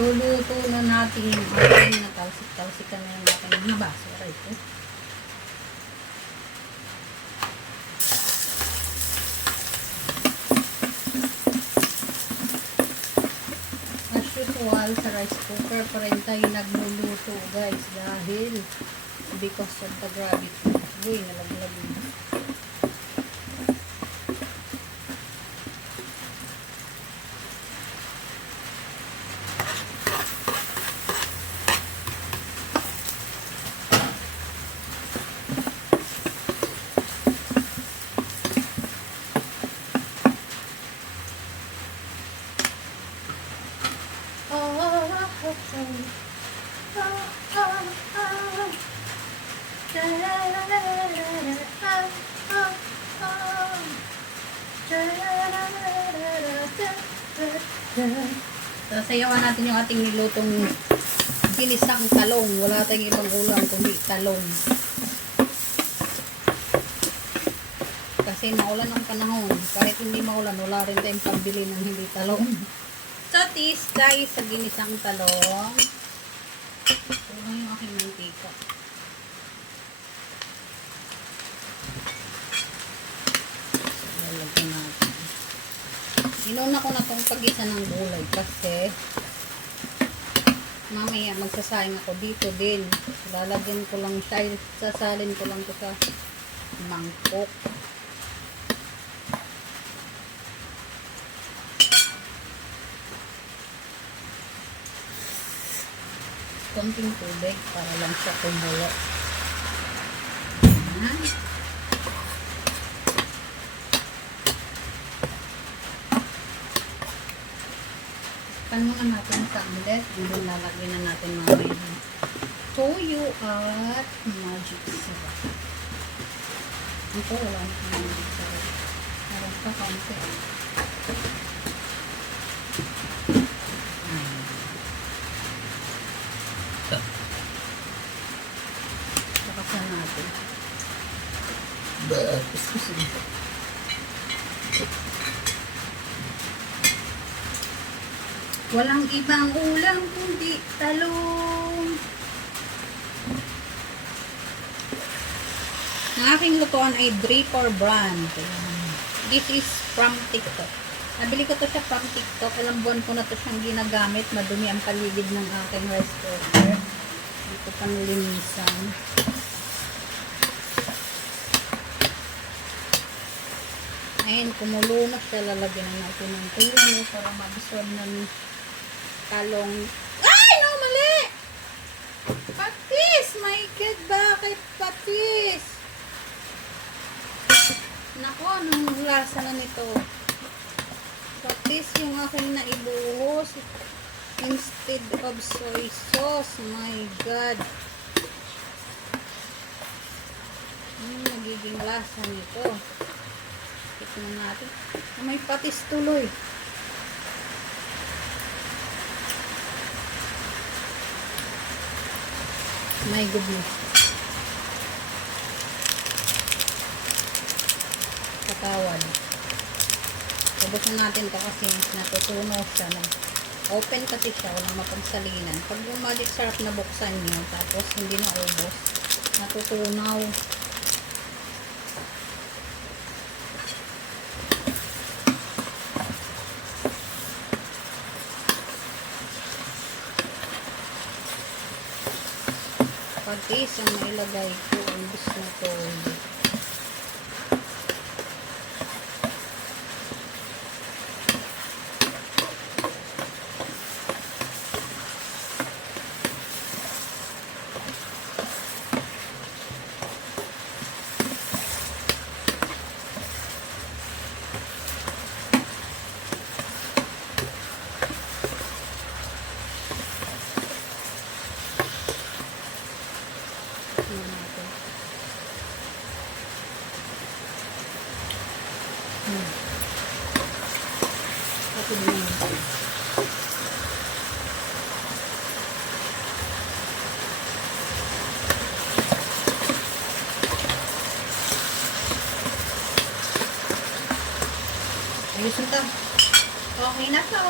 Luluto na natin yung ating natalsik-talsikan na yung ating mga basura ito. As usual, sa rice cooker pa rin tayo nagluluto guys dahil because of the gravity. Uy, nalaglag yun. Sasayawan natin yung ating nilutong ginisang talong. Wala tayong ibang ulam kundi talong. Kasi maulan ang panahon. Kahit hindi maulan, wala rin tayong pambili ng hindi talong. So, this guys, sa ginisang talong. Ito lang yung aking mantika. Lalagyan natin. Inuna ko na itong pag-isa ng gulay kasi mamaya magsasayang ako dito din. Lalagyan ko lang siya, sasalin ko lang ito sa mangkok. Konting tubig para lang siya kumulo. Ayan. Pan muna natin sa ulit. Doon lalagyan na natin mamaya ng toyo at magic syrup. Ito wala na magic syrup. Meron pa kaunti. Sakasan natin. Excuse me. Walang ibang ulam kundi talong. Ang aking lutuan ay Draper brand. This is from TikTok. Nabili ko to siya from TikTok. Ilang buwan ko na to siyang ginagamit. Madumi ang paligid ng aking rice cooker. Dito pa nilinisan. Ayan, kumulo na siya. Lalagyan na natin ng tuyo para mabiswab ng talong. Ay! No, mali! Patis! My God, bakit patis? Naku, anong lasa na nito? Patis yung aking naibuhos instead of soy sauce. My God. Nagiging lasa nito. Tignan natin. May patis tuloy. My goodness. Katawan. Ubos na natin ito kasi natutunaw siya. Open kasi siya. Walang mapagsalinan. Pag yung magic syrup na buksan nyo, tapos hindi na ubos, natutunaw. Patis ang nailagay ko imbis na toyo. Ayos na to. Okay na to.